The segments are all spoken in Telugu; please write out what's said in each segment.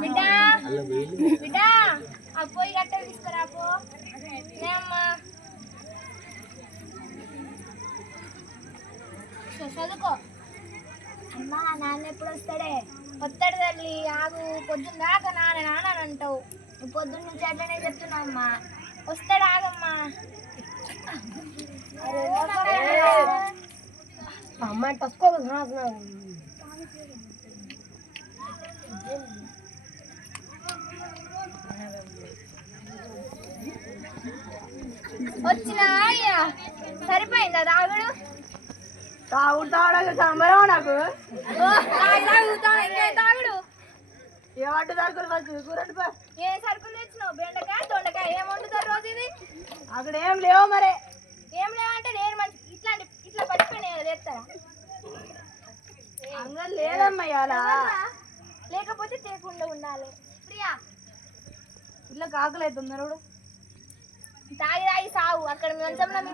బిడ్డా పోయి గట్ట తీసుకురాపో చదువుకో అమ్మా నాన్న ఎప్పుడు వస్తాడే వస్తాడు తల్లి ఆగు పొద్దున్న దాకా నాన్న నాన్న అంటావు నువ్వు పొద్దున్న నుంచి అట్లనే చెప్తున్నావు అమ్మా వస్తాడు ఆగమ్మా అమ్మాయి టస్కో వచ్చినా సరిపోయిందా తాగుడు తాగుతాడు సంబరం నాకు తాగుడు ఏమంటు సరుకులు కూరండి ఏ సరుకులు తెచ్చినావు బెండకాయ దొండకాయ ఏం వండుతారు రోజు ఇది అక్కడ ఏం లేవు మరి ఏం లేవంటే నేను మంచి ఇట్లా పచ్చిపోయినాయి తెస్తారా అంగం లేదమ్మా ఇవాళ లేకపోతే తేకుండా ఉండాలి ప్రియా ఇట్లా కాకలు అవుతున్నారు తాగి తాగి సావు అక్కడ మంచంలో మీ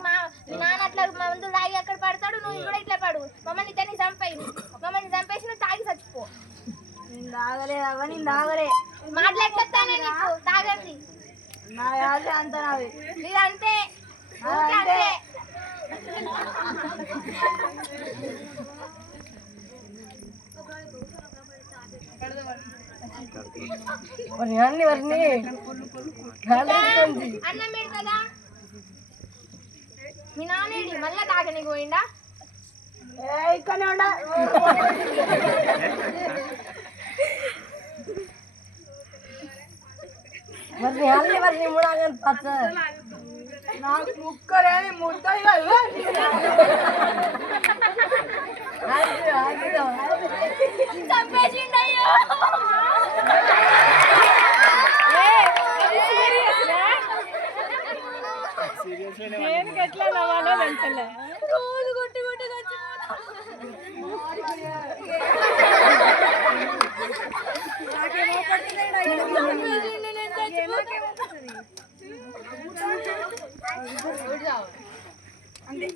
నాన్న అట్లా మందులు తాగి అక్కడ పడతాడు నువ్వు కూడా ఇట్లా పడు మమ్మల్ని ఇతన్ని చంపేసి నువ్వు తాగి చచ్చిపో నేను తాగలేదవ్వ నేను తాగలే మాట్లాడుతానే నీకు తాగండి నా యాదే అంత నాది మీరు అంతే అంతే అన్నం పెడతా మీ నాన్న మళ్ళా తాగని పోయిండా ఇక్కడనే ఉండ నాకు ముక్కలేని ముద్దలు కాదు చంపేసిండయ్యో ఎట్లా నవ్వాలో వెంటలే రోజు కొట్టి అంతే